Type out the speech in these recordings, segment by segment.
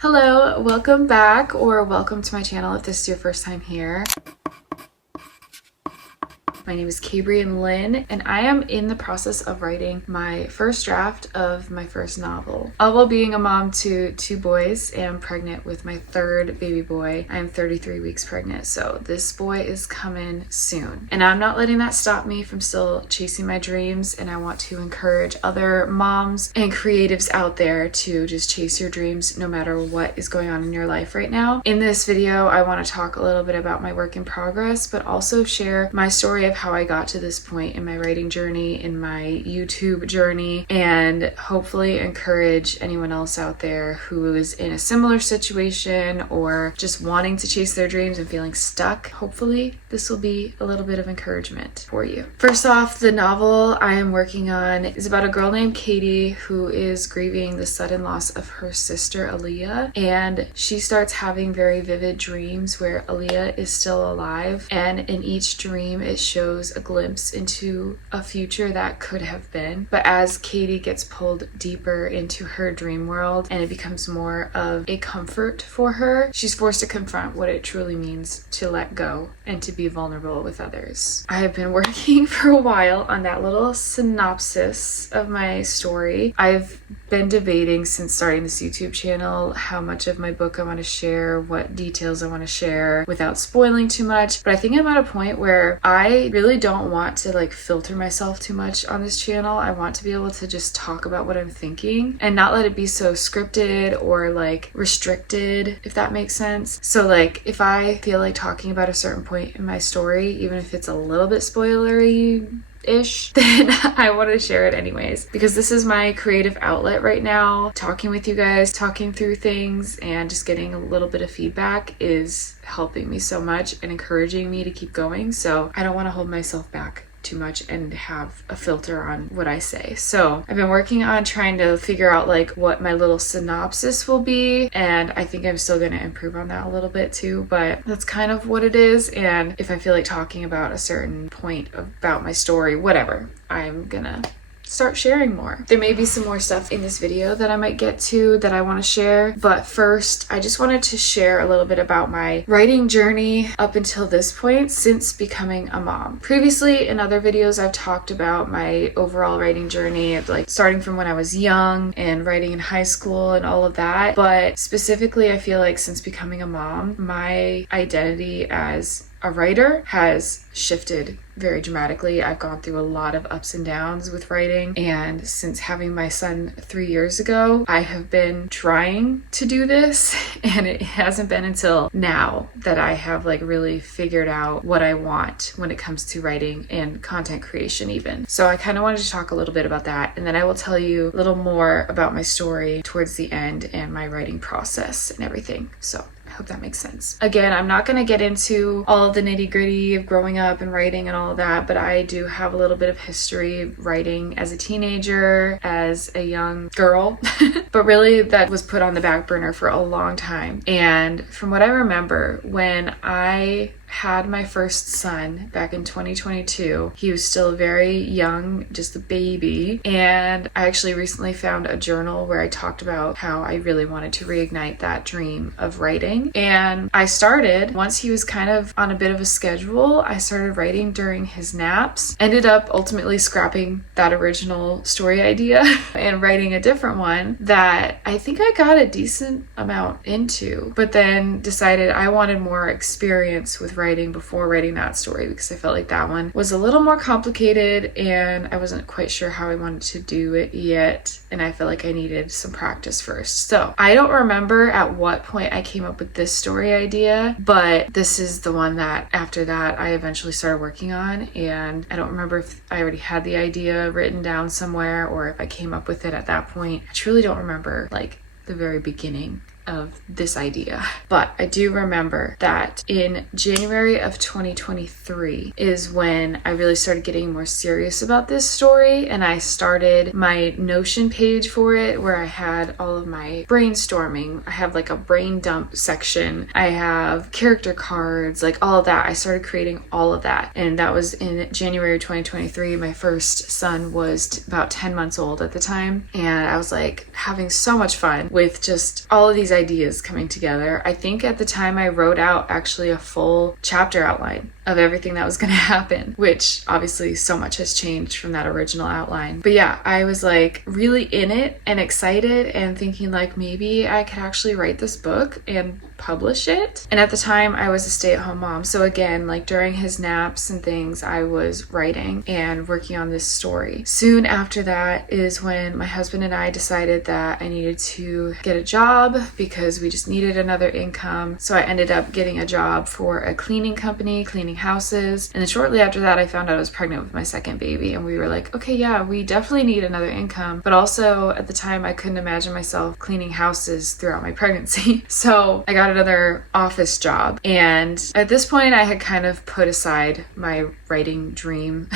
Hello, welcome back or welcome to my channel if this is your first time here. My name is Cabrian Lynn, and I am in the process of writing my first draft of my first novel. All while being a mom to two boys and pregnant with my third baby boy. I am 33 weeks pregnant, so this boy is coming soon. And I'm not letting that stop me from still chasing my dreams, and I want to encourage other moms and creatives out there to just chase your dreams no matter what is going on in your life right now. In this video, I want to talk a little bit about my work in progress, but also share my story of how I got to this point in my writing journey, in my YouTube journey, and hopefully encourage anyone else out there who is in a similar situation or just wanting to chase their dreams and feeling stuck. Hopefully this will be a little bit of encouragement for you. First off, the novel I am working on is about a girl named Katie who is grieving the sudden loss of her sister Aaliyah, and she starts having very vivid dreams where Aaliyah is still alive, and in each dream it shows a glimpse into a future that could have been. But as Katie gets pulled deeper into her dream world and it becomes more of a comfort for her, she's forced to confront what it truly means to let go and to be vulnerable with others. I have been working for a while on that little synopsis of my story. I've been debating since starting this YouTube channel how much of my book I want to share, what details I want to share without spoiling too much. But I think I'm at a point where I really don't want to filter myself too much on this channel. I want to be able to just talk about what I'm thinking and not let it be so scripted or restricted, if that makes sense. So if I feel like talking about a certain point in my story, even if it's a little bit spoilery ish, then I want to share it anyways, because this is my creative outlet right now. Talking with you guys, talking through things, and just getting a little bit of feedback is helping me so much and encouraging me to keep going. So I don't want to hold myself back too much and have a filter on what I say. So I've been working on trying to figure out what my little synopsis will be, and I think I'm still going to improve on that a little bit too, but that's kind of what it is. And if I feel like talking about a certain point about my story, whatever, I'm gonna start sharing more. There may be some more stuff in this video that I might get to that I want to share, but first I just wanted to share a little bit about my writing journey up until this point since becoming a mom. Previously in other videos I've talked about my overall writing journey of starting from when I was young and writing in high school and all of that, but specifically I feel like since becoming a mom, my identity as a writer has shifted very dramatically. I've gone through a lot of ups and downs with writing, and since having my son 3 years ago, I have been trying to do this, and it hasn't been until now that I have really figured out what I want when it comes to writing and content creation even. So I kind of wanted to talk a little bit about that, and then I will tell you a little more about my story towards the end and my writing process and everything. So I hope that makes sense. Again, I'm not going to get into all of the nitty-gritty of growing up and writing and all of that, but I do have a little bit of history writing as a teenager, as a young girl, but really that was put on the back burner for a long time. And from what I remember, when I had my first son back in 2022, he was still very young, just a baby, and I actually recently found a journal where I talked about how I really wanted to reignite that dream of writing. And I started, once he was kind of on a bit of a schedule, I started writing during his naps, ended up ultimately scrapping that original story idea and writing a different one that I think I got a decent amount into, but then decided I wanted more experience with writing before writing that story, because I felt like that one was a little more complicated and I wasn't quite sure how I wanted to do it yet, and I felt like I needed some practice first. So I don't remember at what point I came up with this story idea, but this is the one that after that I eventually started working on, and I don't remember if I already had the idea written down somewhere or if I came up with it at that point. I truly don't remember the very beginning of this idea. But I do remember that in January of 2023 is when I really started getting more serious about this story, and I started my Notion page for it where I had all of my brainstorming. I have like a brain dump section. I have character cards, like all of that. I started creating all of that, and that was in January 2023. My first son was about 10 months old at the time, and I was like having so much fun with just all of these ideas coming together. I think at the time I wrote out actually a full chapter outline of everything that was going to happen, which obviously so much has changed from that original outline. But yeah, I was like really in it and excited and thinking like maybe I could actually write this book and publish it. And at the time I was a stay-at-home mom. So again, like during his naps and things, I was writing and working on this story. Soon after that is when my husband and I decided that I needed to get a job because we just needed another income. So I ended up getting a job for a cleaning company, cleaning houses. And then shortly after that, I found out I was pregnant with my second baby. And we were like, okay, yeah, we definitely need another income. But also at the time, I couldn't imagine myself cleaning houses throughout my pregnancy. So I got another office job. And at this point, I had kind of put aside my writing dream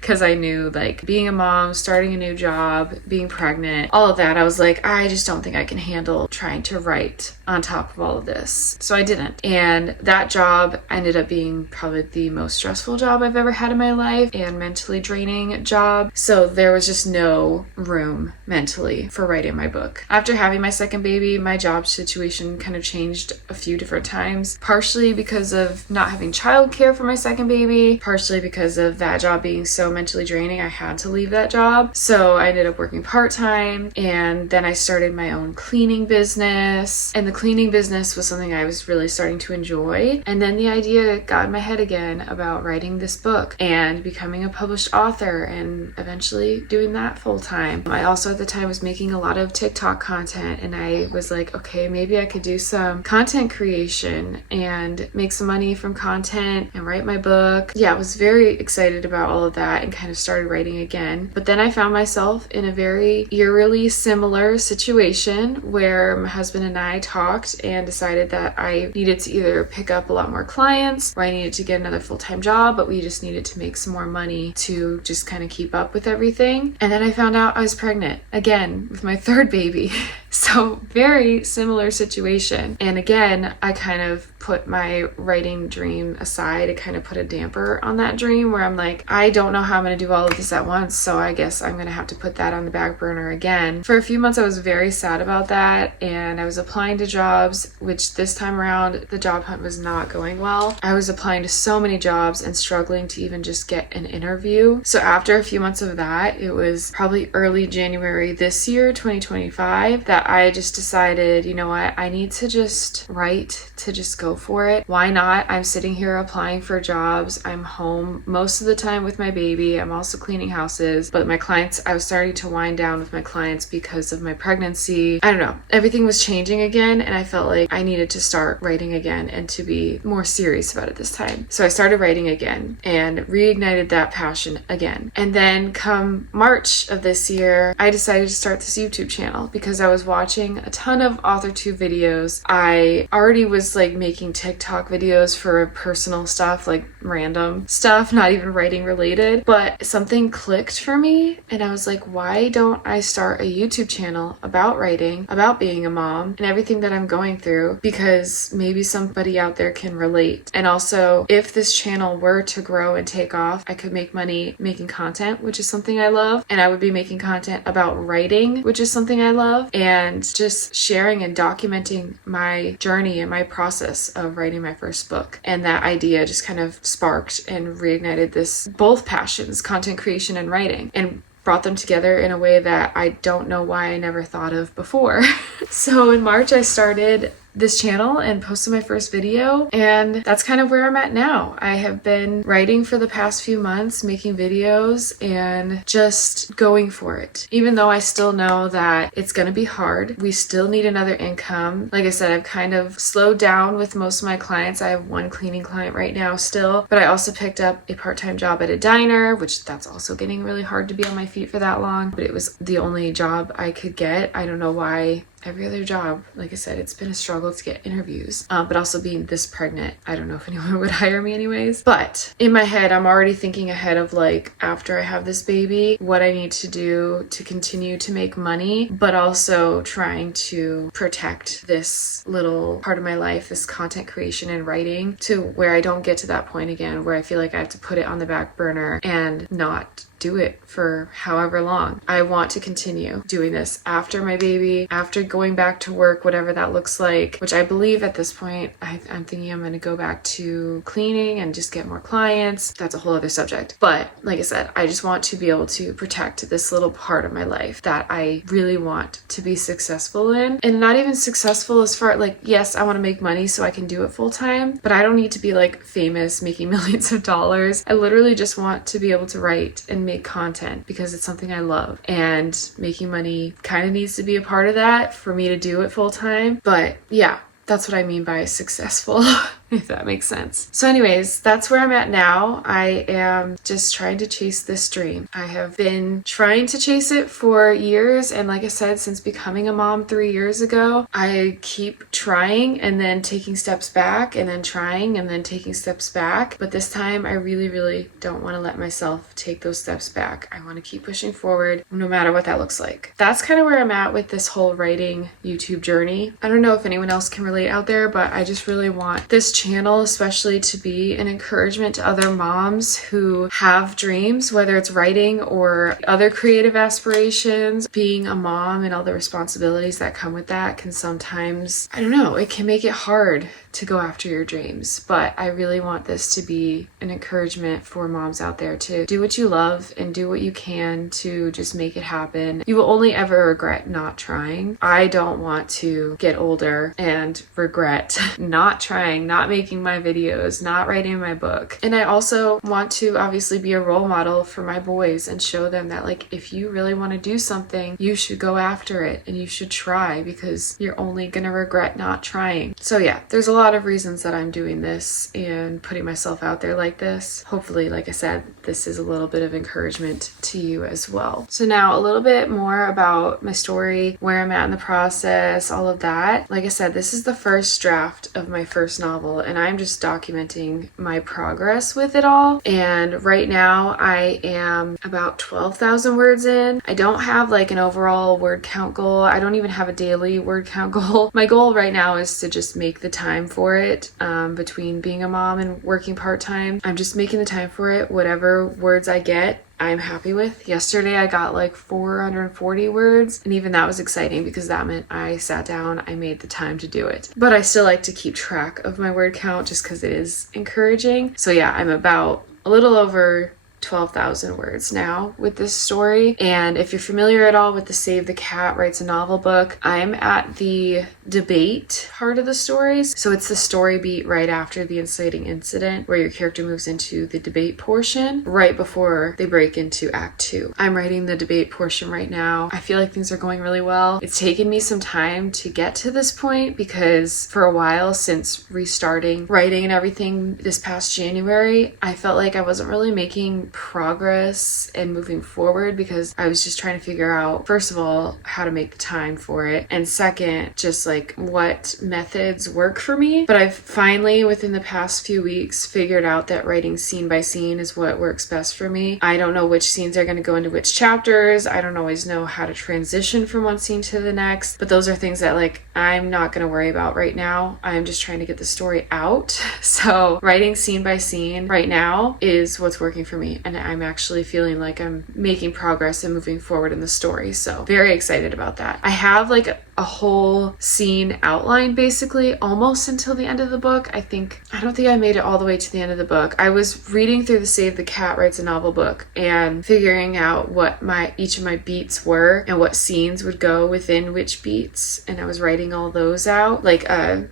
because I knew like being a mom, starting a new job, being pregnant, all of that. I was like, I just don't think I can handle trying to write on top of all of this. So I didn't. And that job ended up being probably the most stressful job I've ever had in my life and mentally draining job. So there was just no room mentally for writing my book. After having my second baby, my job situation kind of changed a few different times, partially because of not having childcare for my second baby, partially because of that job being so mentally draining, I had to leave that job. So I ended up working part-time, and then I started my own cleaning business. And the cleaning business was something I was really starting to enjoy. And then the idea got in my head again about writing this book and becoming a published author and eventually doing that full-time. I also at the time was making a lot of TikTok content, and I was like, okay, maybe I could do some content creation and make some money from content and write my book. Yeah, I was very excited about all of that and kind of started writing again. But then I found myself in a very eerily similar situation where my husband and I talked and decided that I needed to either pick up a lot more clients or I needed to get another full-time job, but we just needed to make some more money to just kind of keep up with everything. And then I found out I was pregnant again with my third baby. So very similar situation. And again, I kind of put my writing dream aside. It kind of put a damper on that dream where I'm like, I don't know how I'm going to do all of this at once. So I guess I'm going to have to put that on the back burner again. For a few months, I was very sad about that. And I was applying to jobs, which this time around, the job hunt was not going well. I was applying to so many jobs and struggling to even just get an interview. So after a few months of that, it was probably early January this year, 2025, that I just decided, you know what, I need to just write, to just go for it. Why not? I'm sitting here applying for jobs. I'm home most of the time with my baby. I'm also cleaning houses, but my clients, I was starting to wind down with my clients because of my pregnancy. I don't know. Everything was changing again, and I felt like I needed to start writing again and to be more serious about it this time. So I started writing again and reignited that passion again. And then come March of this year, I decided to start this YouTube channel because I was watching a ton of authortube videos. I already was like making TikTok videos for personal stuff, like random stuff, not even writing related, but something clicked for me and I was like, why don't I start a YouTube channel about writing, about being a mom and everything that I'm going through, because maybe somebody out there can relate. And also, if this channel were to grow and take off, I could make money making content, which is something I love, and I would be making content about writing, which is something I love, and just sharing and documenting my journey and my process of writing my first book. And that idea just kind of sparked and reignited this, both passions, content creation and writing, and brought them together in a way that I don't know why I never thought of before. So in March, I started this channel and posted my first video, and that's kind of where I'm at now. I have been writing for the past few months, making videos and just going for it. Even though I still know that it's gonna be hard, we still need another income. Like I said, I've kind of slowed down with most of my clients. I have one cleaning client right now still, but I also picked up a part-time job at a diner, which that's also getting really hard to be on my feet for that long, but it was the only job I could get. I don't know why. Every other job, like I said, it's been a struggle to get interviews, but also being this pregnant, I don't know if anyone would hire me anyways. But in my head, I'm already thinking ahead of like, after I have this baby, what I need to do to continue to make money, but also trying to protect this little part of my life, this content creation and writing, to where I don't get to that point again where I feel like I have to put it on the back burner and not do it for however long. I want to continue doing this after my baby, after going back to work, whatever that looks like, which I believe at this point, I'm thinking I'm going to go back to cleaning and just get more clients. That's a whole other subject. But like I said, I just want to be able to protect this little part of my life that I really want to be successful in. And not even successful as far like, yes, I want to make money so I can do it full time, but I don't need to be like famous, making millions of dollars. I literally just want to be able to write and make content because it's something I love, and making money kind of needs to be a part of that for me to do it full time. But yeah, that's what I mean by successful, if that makes sense. So anyways, that's where I'm at now. I am just trying to chase this dream. I have been trying to chase it for years. And like I said, since becoming a mom 3 years ago, I keep trying and then taking steps back, and then trying and then taking steps back. But this time I really, really don't want to let myself take those steps back. I want to keep pushing forward no matter what that looks like. That's kind of where I'm at with this whole writing YouTube journey. I don't know if anyone else can relate out there, but I just really want this channel especially to be an encouragement to other moms who have dreams, whether it's writing or other creative aspirations. Being a mom and all the responsibilities that come with that can sometimes, I don't know, it can make it hard to go after your dreams. But I really want this to be an encouragement for moms out there to do what you love and do what you can to just make it happen. You will only ever regret not trying. I don't want to get older and regret not trying, not making my videos, not writing my book. And I also want to obviously be a role model for my boys and show them that like, if you really want to do something, you should go after it and you should try, because you're only gonna regret not trying. So yeah, there's a lot of reasons that I'm doing this and putting myself out there like this. Hopefully, like I said, this is a little bit of encouragement to you as well. So now a little bit more about my story, where I'm at in the process, all of that. Like I said, this is the first draft of my first novel, and I'm just documenting my progress with it all. And right now I am about 12,000 words in. I don't have like an overall word count goal. I don't even have a daily word count goal. My goal right now is to just make the time for it, between being a mom and working part-time. I'm just making the time for it. Whatever words I get, I'm happy with. Yesterday I got like 440 words, and even that was exciting because that meant I sat down, I made the time to do it. But I still like to keep track of my word count just because it is encouraging. So yeah, I'm about a little over 12,000 words now with this story. And if you're familiar at all with the Save the Cat Writes a Novel book, I'm at the debate part of the stories. So it's the story beat right after the inciting incident, where your character moves into the debate portion right before they break into Act 2. I'm writing the debate portion right now. I feel like things are going really well. It's taken me some time to get to this point because for a while, since restarting writing and everything this past January, I felt like I wasn't really making progress and moving forward because I was just trying to figure out, first of all, how to make the time for it, and second, just like what methods work for me. But I've finally, within the past few weeks, figured out that writing scene by scene is what works best for me. I don't know which scenes are going to go into which chapters. I don't always know how to transition from one scene to the next, but those are things that like I'm not going to worry about right now. I'm just trying to get the story out. So writing scene by scene right now is what's working for me, and I'm actually feeling like I'm making progress and moving forward in the story. So very excited about that. I have like a whole scene outlined basically almost until the end of the book. I don't think I made it all the way to the end of the book. I was reading through the Save the Cat Writes a Novel book and figuring out what each of my beats were and what scenes would go within which beats, and I was writing all those out, like a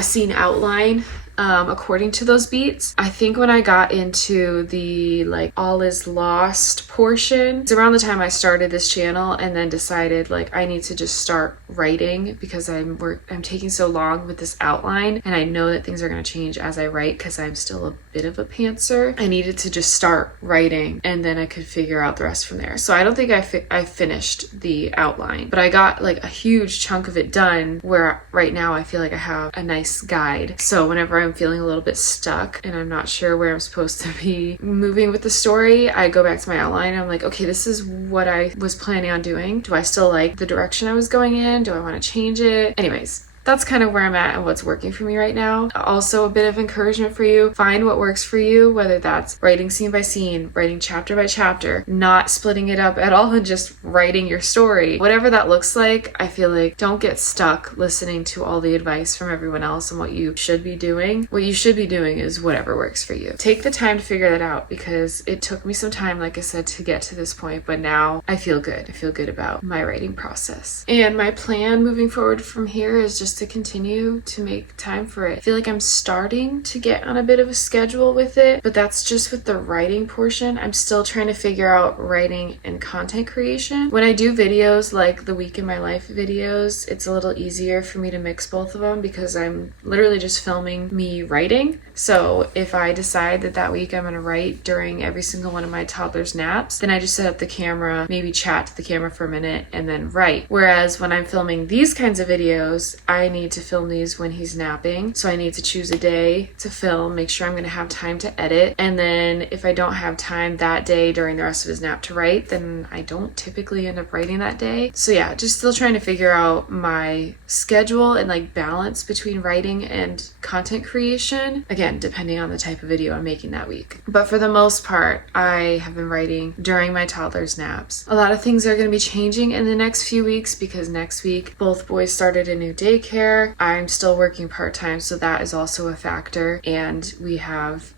scene outline according to those beats. I think when I got into the like all is lost portion, it's around the time I started this channel and then decided like I need to just start writing because I'm taking so long with this outline, and I know that things are going to change as I write because I'm still a bit of a pantser. I needed to just start writing and then I could figure out the rest from there. So I don't think I finished the outline, but I got like a huge chunk of it done where right now I feel like I have a nice guide. So whenever I'm feeling a little bit stuck and I'm not sure where I'm supposed to be moving with the story, I go back to my outline and I'm like, okay, this is what I was planning on doing. Do I still like the direction I was going in? Do I want to change it? Anyways, that's kind of where I'm at and what's working for me right now. Also, a bit of encouragement for you: find what works for you, whether that's writing scene by scene, writing chapter by chapter, not splitting it up at all, and just writing your story. Whatever that looks like, I feel like don't get stuck listening to all the advice from everyone else on what you should be doing. What you should be doing is whatever works for you. Take the time to figure that out, because it took me some time, like I said, to get to this point, but now I feel good. I feel good about my writing process. And my plan moving forward from here is just to continue to make time for it. I feel like I'm starting to get on a bit of a schedule with it, but that's just with the writing portion. I'm still trying to figure out writing and content creation. When I do videos like the week in my life videos, it's a little easier for me to mix both of them because I'm literally just filming me writing. So if I decide that that week I'm going to write during every single one of my toddler's naps, then I just set up the camera, maybe chat to the camera for a minute, and then write. Whereas when I'm filming these kinds of videos, I need to film these when he's napping. So I need to choose a day to film, make sure I'm going to have time to edit. And then if I don't have time that day during the rest of his nap to write, then I don't typically end up writing that day. So yeah, just still trying to figure out my schedule and like balance between writing and content creation. Again, depending on the type of video I'm making that week. But for the most part, I have been writing during my toddler's naps. A lot of things are going to be changing in the next few weeks because next week both boys started a new daycare. I'm still working part-time, so that is also a factor. And we have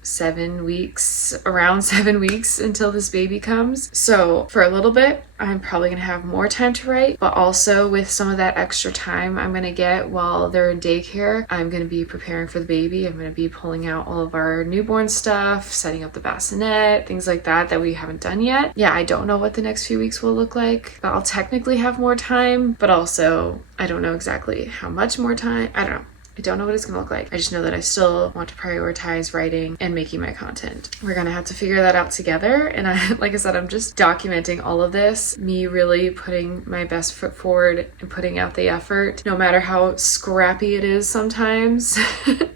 around 7 weeks until this baby comes. So for a little bit, I'm probably going to have more time to write, but also with some of that extra time I'm going to get while they're in daycare, I'm going to be preparing for the baby. I'm going to be pulling out all of our newborn stuff, setting up the bassinet, things like that we haven't done yet. Yeah, I don't know what the next few weeks will look like, but I'll technically have more time, but also I don't know exactly how much more time. I don't know. I don't know what it's going to look like. I just know that I still want to prioritize writing and making my content. We're going to have to figure that out together. And like I said, I'm just documenting all of this, me really putting my best foot forward and putting out the effort, no matter how scrappy it is sometimes.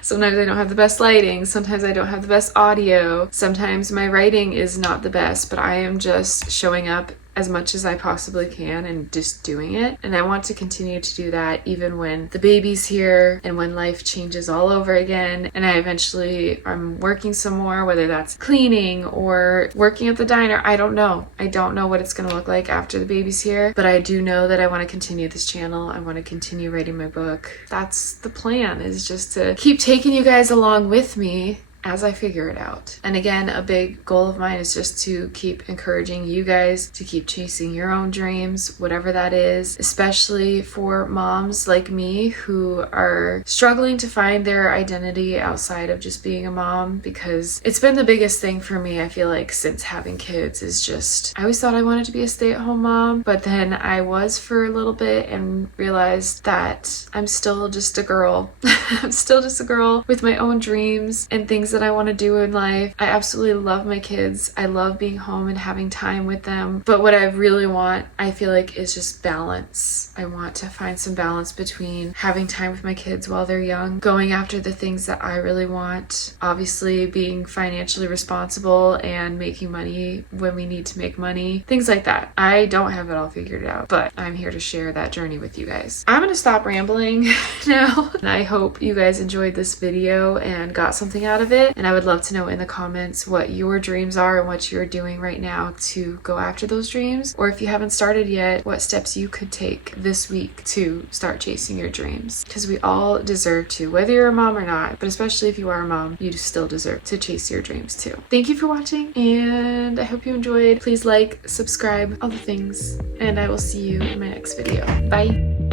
Sometimes I don't have the best lighting. Sometimes I don't have the best audio. Sometimes my writing is not the best, but I am just showing up as much as I possibly can and just doing it. And I want to continue to do that even when the baby's here and when life changes all over again. And I'm working some more, whether that's cleaning or working at the diner. I don't know. I don't know what it's going to look like after the baby's here, but I do know that I want to continue this channel. I want to continue writing my book. That's the plan, is just to keep taking you guys along with me as I figure it out. And again, a big goal of mine is just to keep encouraging you guys to keep chasing your own dreams, whatever that is, especially for moms like me who are struggling to find their identity outside of just being a mom, because it's been the biggest thing for me, I feel like, since having kids. Is just, I always thought I wanted to be a stay-at-home mom, but then I was for a little bit and realized that I'm still just a girl. I'm still just a girl with my own dreams and things that I want to do in life. I absolutely love my kids. I love being home and having time with them. But what I really want, I feel like, is just balance. I want to find some balance between having time with my kids while they're young, going after the things that I really want, obviously being financially responsible and making money when we need to make money, things like that. I don't have it all figured out, but I'm here to share that journey with you guys. I'm gonna stop rambling now. And I hope you guys enjoyed this video and got something out of it. And I would love to know in the comments what your dreams are and what you're doing right now to go after those dreams. Or if you haven't started yet, what steps you could take this week to start chasing your dreams. Because we all deserve to, whether you're a mom or not, but especially if you are a mom, you still deserve to chase your dreams too. Thank you for watching, and I hope you enjoyed. Please like, subscribe, all the things, and I will see you in my next video. Bye.